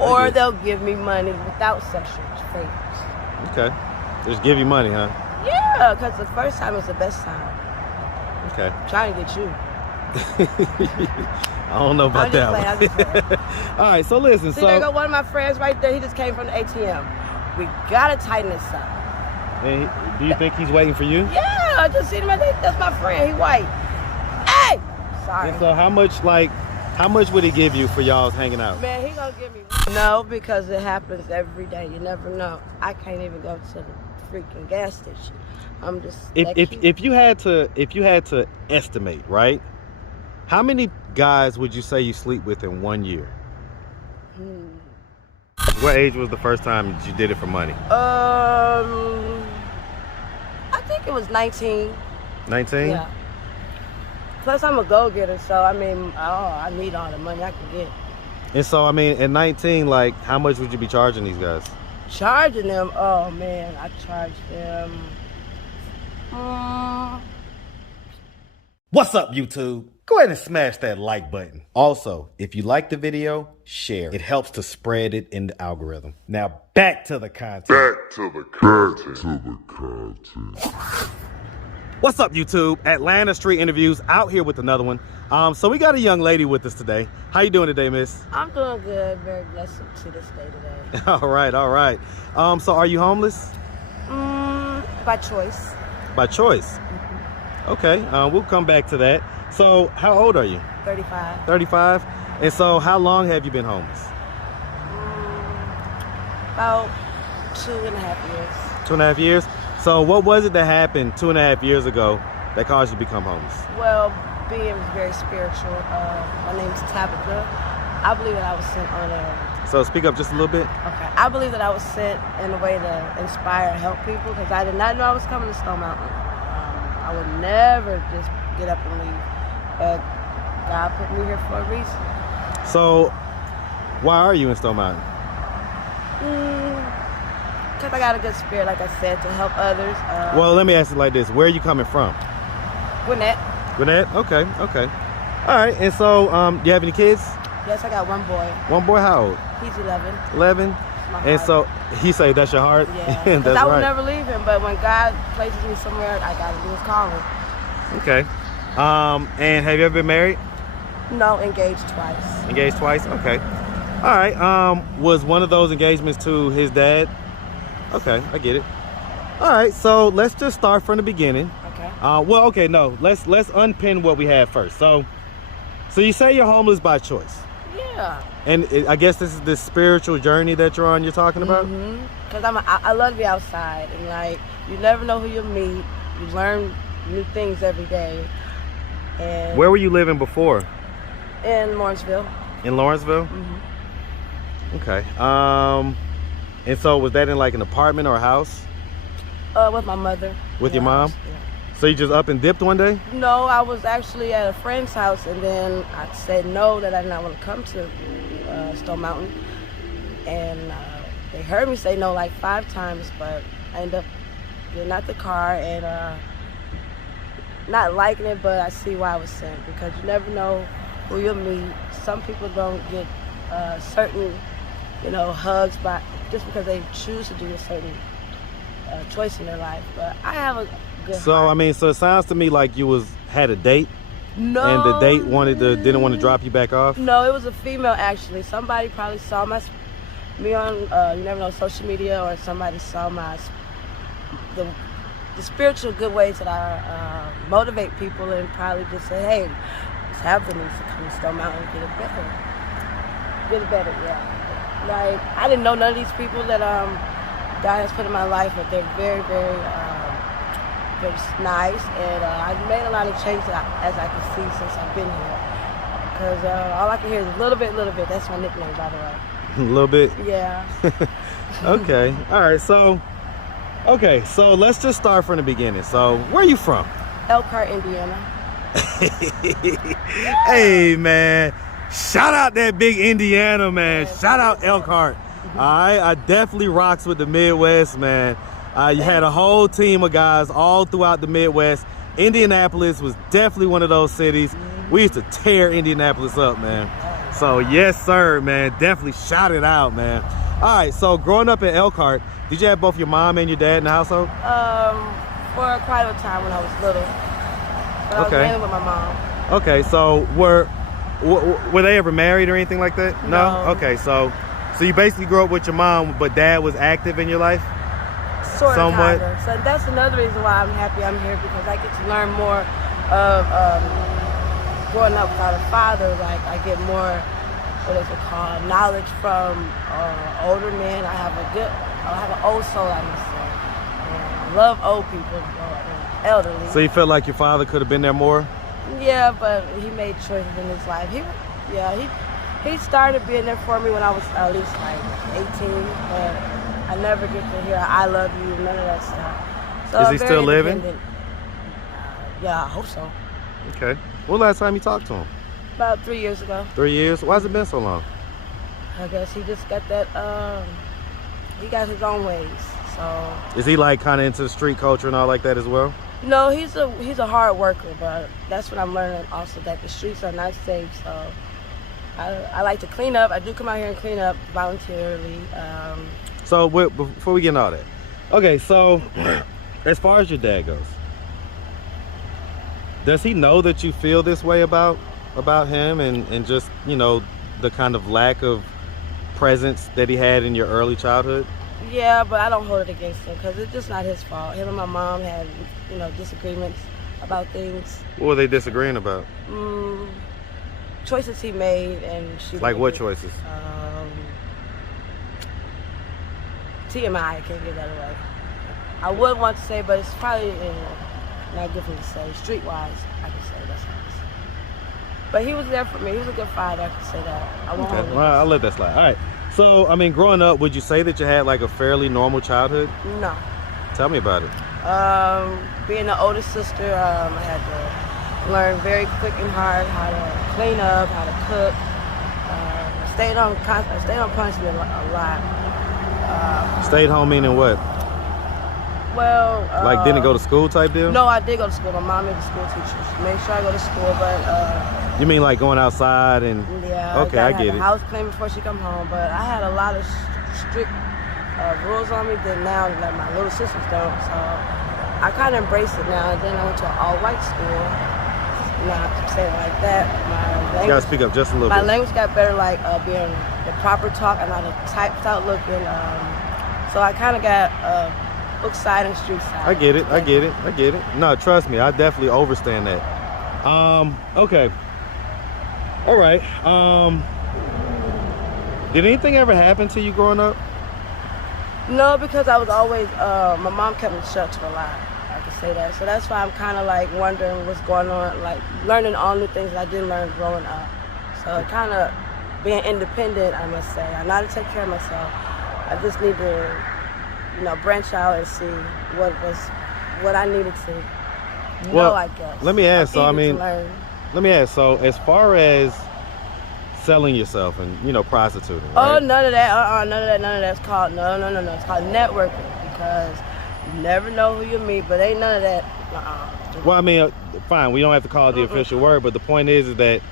Or they'll give me money without sexual favors. Okay. Just give you money, huh? Yeah, because the first time is the best time. Okay. I'm trying to get you. I don't know about that one. All right, so listen. See, there go one of my friends right there. He just came from the ATM. We gotta tighten this up. And do you think he's waiting for you? Yeah, I just seen him. I think that's my friend. He white. Hey! Sorry. And so how much would he give you for y'all hanging out? Man, he gonna give me no, because it happens every day. You never know. I can't even go to the freaking gas station. I'm just if you had to estimate, right? How many guys would you say you sleep with in 1 year? What age was the first time you did it for money? I think it was 19. 19? Yeah. Plus, I'm a go-getter, so I mean, I need all the money I can get. And so, I mean, at 19, like, how much would you be charging these guys? Charging them? Oh man, I charge them. What's up, YouTube? Go ahead and smash that like button. Also, if you like the video, share. It helps to spread it in the algorithm. Now, back to the content. What's up, YouTube? Atlanta Street Interviews out here with another one. So we got a young lady with us today. How you doing today, miss? I'm doing good. Very blessed to this day today. All right. So are you homeless? By choice. By choice? Mm-hmm. Okay, we'll come back to that. So how old are you? 35. 35? And so how long have you been homeless? About 2.5 years. 2.5 years? So what was it that happened 2.5 years ago that caused you to become homeless? Well, being very spiritual. My name's Tabitha. I believe that I was sent on a... So speak up just a little bit. Okay. I believe that I was sent in a way to inspire and help people because I did not know I was coming to Stone Mountain. I would never just get up and leave. But God put me here for a reason. So why are you in Stone Mountain? Because I got a good spirit, like I said, to help others. Well, let me ask it like this. Where are you coming from? Gwinnett. Gwinnett? Okay. All right. And so, do you have any kids? Yes, I got one boy. One boy? How old? He's 11. 11? And so, he say that's your heart? Yeah. That's I would right. never leave him, but when God places me somewhere, I got to do his calling. Okay. And have you ever been married? No, engaged twice. Engaged twice? Okay. All right. Was one of those engagements to his dad? Okay, I get it. All right, so let's just start from the beginning. Okay. Let's unpin what we have first. So you say you're homeless by choice. Yeah. And I guess this is the spiritual journey that you're talking about? Because I love to be outside, and like, you never know who you'll meet. You learn new things every day. And where were you living before? In Lawrenceville. In Lawrenceville? Okay. And so was that in like an apartment or a house? With my mother. With your mom? Yeah. So you just up and dipped one day? No, I was actually at a friend's house, and then I said no, that I did not want to come to Stone Mountain. And they heard me say no like 5 times, but I ended up getting out the car and not liking it, but I see why I was sent, because you never know who you'll meet. Some people don't get certain, hugs just because they choose to do a certain choice in their life. But I have a good heart. I mean, so it sounds to me like you had a date. No. And the date didn't want to drop you back off? No, it was a female actually. Somebody probably saw me on you never know, social media, or somebody saw the spiritual good ways that I motivate people, and probably just say, hey, let's have the needs to come to Stone Mountain and get it better. Yeah. Like, I didn't know none of these people that God has put in my life, but they're very, very, very nice, and I've made a lot of changes as I can see since I've been here. Because all I can hear is a little bit. That's my nickname, by the way. A little bit? Yeah. Okay. All right. So let's just start from the beginning. So where are you from? Elkhart, Indiana. Hey, man. Shout out that big Indiana, man. Shout out Elkhart. All right. I definitely rocks with the Midwest, man. You had a whole team of guys all throughout the Midwest. Indianapolis was definitely one of those cities. We used to tear Indianapolis up, man. So yes, sir, man. Definitely shout it out, man. All right, so growing up in Elkhart, did you have both your mom and your dad in the household? For quite a time when I was little. But I was mainly with my mom. Okay, so were they ever married or anything like that? No? Okay, so you basically grew up with your mom, but dad was active in your life? Sort of, somewhat. Kinda. So that's another reason why I'm happy I'm here, because I get to learn more of growing up without a father. Like, I get more, what is it called, knowledge from older men. I have an old soul, I must say. And I love old people, elderly. So you felt like your father could have been there more? Yeah, but he made choices in his life. He started being there for me when I was at least like 18, but I never get to hear I love you, none of that stuff. So is he still living? Yeah, I hope so. Okay. When last time you talked to him? About 3 years ago. 3 years? Why has it been so long? I guess he just got that, he got his own ways, so. Is he like kind of into the street culture and all like that as well? No, he's a hard worker, but that's what I'm learning also, that the streets are not safe, so. I like to clean up. I do come out here and clean up voluntarily. So before we get into all that, okay, so as far as your dad goes, does he know that you feel this way about him and just, you know, the kind of lack of presence that he had in your early childhood? Yeah, but I don't hold it against him, because it's just not his fault. Him and my mom had, you know, disagreements about things. What were they disagreeing about? Choices he made, and she. Like what choices? TMI, I can't give that away. I would want to say, but it's probably not good for me to say. Streetwise, I can say that's nice. But he was there for me. He was a good father, I can say that. I won't hold it. Well, I'll let that slide. All right. So, I mean, growing up, would you say that you had like a fairly normal childhood? No. Tell me about it. Being the oldest sister, I had to learn very quick and hard how to clean up, how to cook. I stayed on punishment a lot. Stayed home meaning what? Well, like didn't go to school type deal? No, I did go to school. My mom made a school teacher. She made sure I go to school, but you mean like going outside and? Yeah. Okay, I get it. The house clean before she come home, but I had a lot of strict rules on me that now like my little sisters don't. So I kind of embraced it now. And then I went to an all-white school. Now I can say it like that. You gotta speak up just a little bit. My language got better, like being the proper talk. I'm not a typed out looking. So I kind of got book side and street side. I get it. No, trust me, I definitely overstand that. Okay. All right. Did anything ever happen to you growing up? No, because I was always, my mom kept me shut to a lot. I can say that. So that's why I'm kind of like wondering what's going on, like learning all new things that I didn't learn growing up. So kind of being independent, I must say. I know how to take care of myself. I just need to, you know, branch out and see what I needed to know, I guess. Let me ask, let me ask, so as far as selling yourself and, you know, prostituting, right? Oh, none of that, none of that. It's called, no. It's called networking, because you never know who you meet, but ain't none of that. Well, I mean, fine, we don't have to call it the official word, but the point is that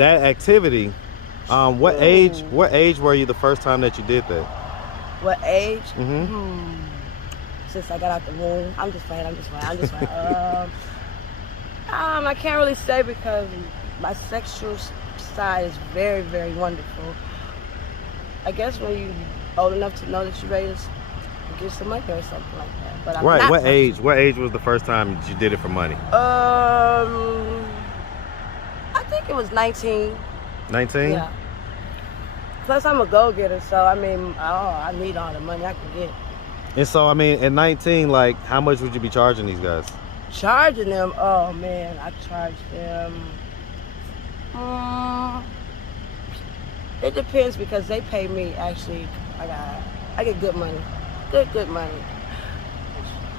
activity, what age were you the first time that you did that? What age? Since I got out the womb. I'm just playing. I can't really say, because my sexual side is very, very wonderful. I guess when you're old enough to know that you're ready to get some money or something like that. But I'm right. not. What age was the first time you did it for money? I think it was 19. 19? Yeah. Plus, I'm a go-getter, so I mean, I need all the money I can get. And so, I mean, at 19, like, how much would you be charging these guys? Charging them? Oh man, I charge them. It depends, because they pay me. Actually, I get good money, good money.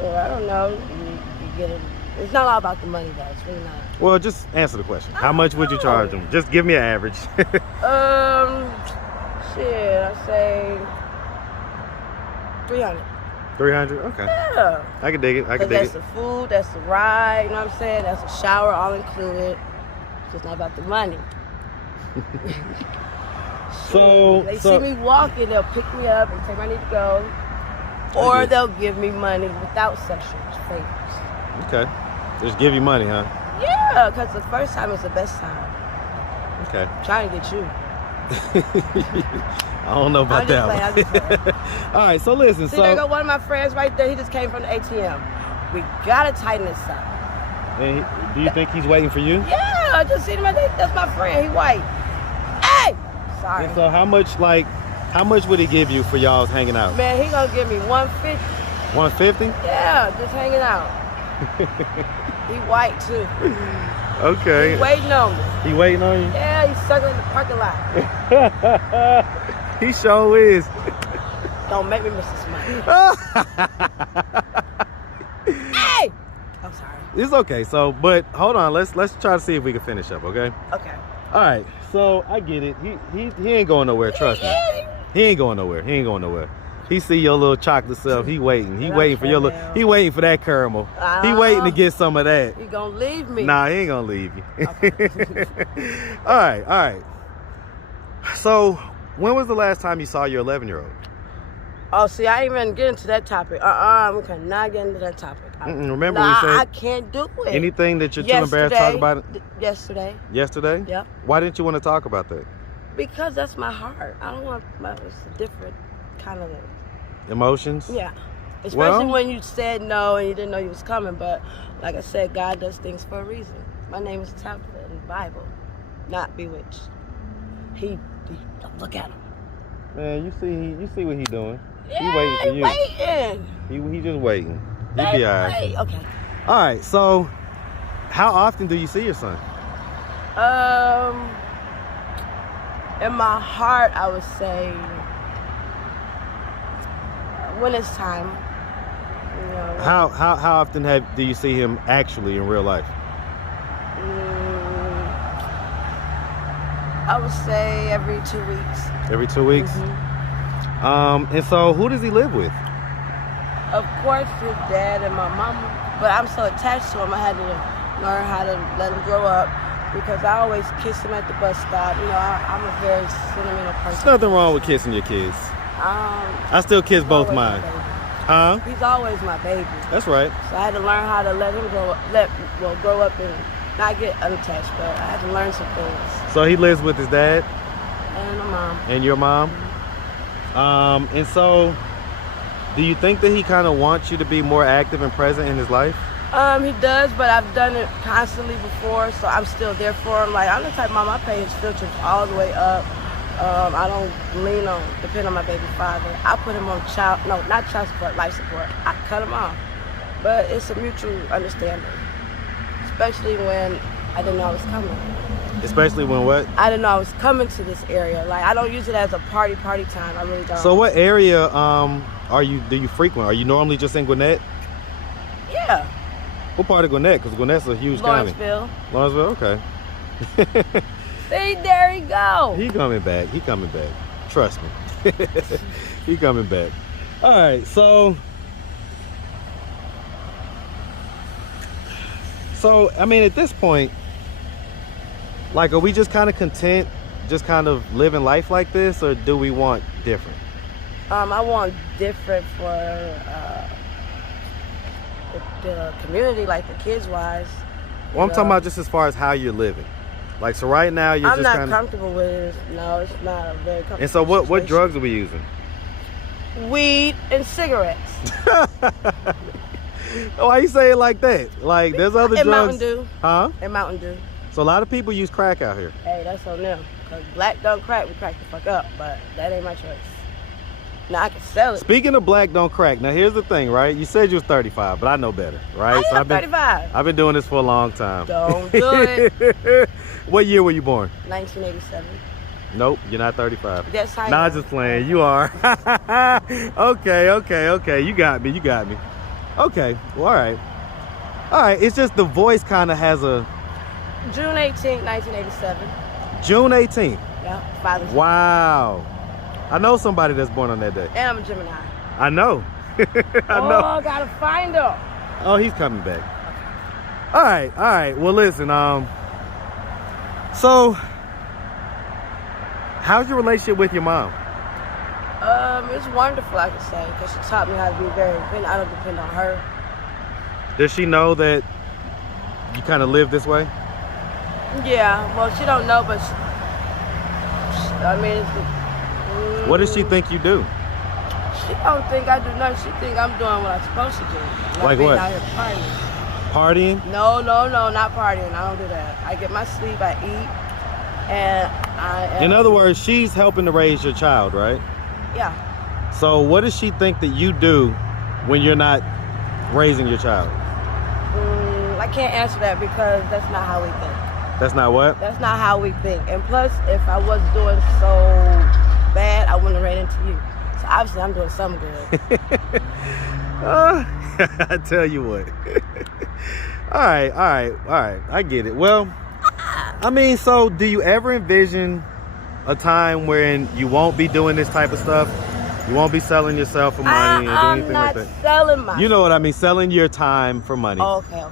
Or I don't know. You get it. It's not all about the money, though. It's really not. Well, just answer the question. How much would you charge them? Just give me an average. Shit, I say 300. 300? Okay. Yeah. I can dig it. That's the food, that's the ride, you know what I'm saying? That's a shower, all included. It's just not about the money. They see me walking, they'll pick me up and tell me I need to go. Or they'll give me money without sexual favors. Okay. Just give you money, huh? Yeah, because the first time is the best time. Okay. I'm trying to get you. I don't know about that one. All right, so listen. See, there go one of my friends right there. He just came from the ATM. We gotta tighten this up. And do you think he's waiting for you? Yeah, I just seen him. That's my friend. He white. Hey! Sorry. And so how much would he give you for y'all hanging out? Man, he gonna give me $150. 150? Yeah, just hanging out. He white too. Okay. He waiting on me. He waiting on you? Yeah, he's circling the parking lot. He sure is. Don't make me miss this money. Hey! I'm sorry. It's okay. So, but hold on. Let's try to see if we can finish up. Okay. Okay. All right. So I get it. He ain't going nowhere. Trust me. He ain't going nowhere. He ain't going nowhere. He see your little chocolate self. He waiting. He waiting for your little. He waiting for that caramel. He waiting to get some of that. He gonna leave me. Nah, he ain't gonna leave you. Okay. All right. So, when was the last time you saw your 11-year-old? Oh, see, I ain't even get into that topic. We cannot get into that topic. Remember nah, we said I can't do it. anything that you're too embarrassed to talk about it? Yesterday. Yesterday? Yep. Why didn't you want to talk about that? Because that's my heart. I don't want it's a different kind of emotions? Yeah. Especially when you said no and you didn't know you was coming. But like I said, God does things for a reason. My name is Tabitha in the Bible, not bewitched. He don't look at him. Man, you see what he doing. Yeah, he waiting for you. He just waiting. He'll be all right. Okay. All right. So, how often do you see your son? In my heart, I would say when it's time. You know, How often do you see him actually in real life? I would say every 2 weeks. Every 2 weeks? Mm-hmm. And so who does he live with? Of course, his dad and my mama. But I'm so attached to him, I had to learn how to let him grow up because I always kiss him at the bus stop. You know, I'm a very sentimental person. There's nothing wrong with kissing your kids. I still kiss both mine. Huh? He's always my baby. That's right. So I had to learn how to let him grow up and not get unattached, but I had to learn some things. So he lives with his dad? And my mom. And your mom? Mm-hmm. And so, do you think that he kind of wants you to be more active and present in his life? He does, but I've done it constantly before, so I'm still there for him. Like, I'm the type of mom, I pay his filters all the way up. I don't depend on my baby father. I put him on not child support, life support. I cut him off. But it's a mutual understanding. Especially when I didn't know I was coming. Especially when what? I didn't know I was coming to this area. Like, I don't use it as a party time. I really don't. So what area do you frequent? Are you normally just in Gwinnett? Yeah. What part of Gwinnett? Because Gwinnett's a huge county. Lawrenceville, okay. See, there he go. He coming back. Trust me. He coming back. All right, so I mean, at this point, like, are we just kind of content, just kind of living life like this, or do we want different? I want different for the community, like the kids-wise. Well, I'm talking about just as far as how you're living. Like, so right now you're I'm just not comfortable with it. No, it's not a very comfortable And so what situation. drugs are we using? Weed and cigarettes. Why you say it like that? Like, there's other drugs. And Mountain Dew. Huh? And Mountain Dew. So a lot of people use crack out here. Hey, that's on them. Because black don't crack, we crack the fuck up. But that ain't my choice. Now, I can sell it. Speaking of black don't crack, now here's the thing, right? You said you was 35, but I know better, right? I'm 35. I've been doing this for a long time. Don't do it. What year were you born? 1987. Nope, you're not 35. That's how Nah, just playing. You are. Okay. You got me. Okay, well, all right. It's just the voice kind of has a... June 18th, 1987. June 18th? Yeah, Father's Day. Wow. I know somebody that's born on that day. And I'm a Gemini. I know. I know. I gotta find him. Oh, he's coming back. All right. Well, listen. So How's your relationship with your mom? It's wonderful, I could say, because she taught me how to be very independent. I don't depend on her. Does she know that you kind of live this way? Yeah, well, she don't know, but What does she think you do? She don't think I do nothing. She think I'm doing what I'm supposed to do. Like what? Out here partying. Partying? No, not partying. I don't do that. I get my sleep, I eat, and In other words, she's helping to raise your child, right? Yeah. So what does she think that you do when you're not raising your child? I can't answer that because that's not how we think. That's not what? That's not how we think. And plus, if I was doing so bad, I wouldn't have ran into you. So obviously, I'm doing something good. I tell you what. All right. I get it. Well, I mean, so do you ever envision a time wherein you won't be doing this type of stuff? You won't be selling yourself for money and anything like that? I'm not selling myself. You know what I mean? Selling your time for money. Okay.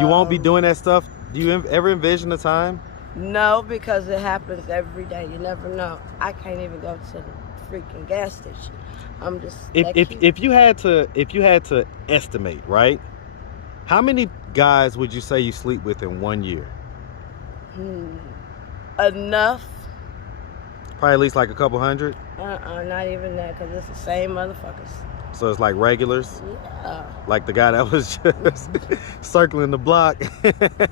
You won't be doing that stuff? Do you ever envision a time? No, because it happens every day. You never know. I can't even go to the freaking gas station. I'm just if you had to estimate, right? How many guys would you say you sleep with in 1 year? Enough. Probably at least like a couple hundred? Not even that, because it's the same motherfuckers. So it's like regulars? Yeah. Like the guy that was just circling the block.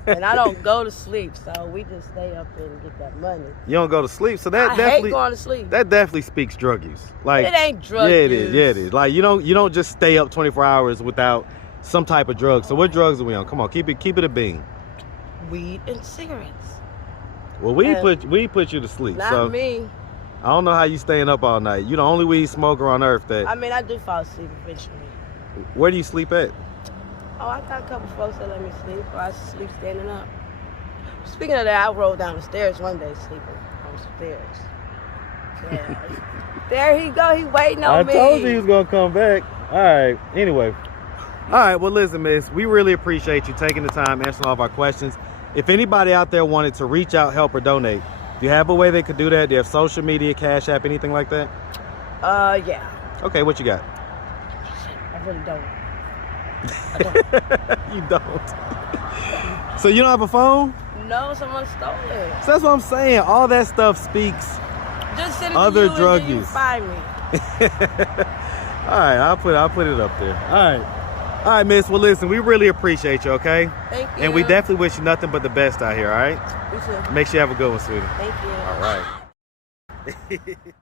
And I don't go to sleep, so we just stay up and get that money. You don't go to sleep, so that I definitely hate going to sleep. That definitely speaks drug use. Like, it ain't drug use. use. Yeah, it is. Like you don't just stay up 24 hours without some type of drug. So what drugs are we on? Come on, keep it a bean. Weed and cigarettes. Well, we put you to sleep. Not so me. I don't know how you staying up all night. You the only weed smoker on earth that. I mean, I do fall asleep eventually. Where do you sleep at? Oh, I got a couple folks that let me sleep, or I sleep standing up. Speaking of that, I rolled down the stairs one day sleeping on some stairs. Yeah. There he go. He waiting on me. I told you he was gonna come back. All right. Anyway. All right. Well, listen, miss. We really appreciate you taking the time answering all of our questions. If anybody out there wanted to reach out, help, or donate, do you have a way they could do that? Do you have social media, Cash App, anything like that? Yeah. Okay. What you got? I really don't. You don't. So you don't have a phone? No, someone stole it. So that's what I'm saying. All that stuff speaks. Just send it Other to you drug and then use. You find me. All right, I'll put it up there. All right, miss. Well, listen, we really appreciate you. Okay. Thank you. And we definitely wish you nothing but the best out here. All right. You too. Make sure you have a good one, sweetie. Thank you. All right.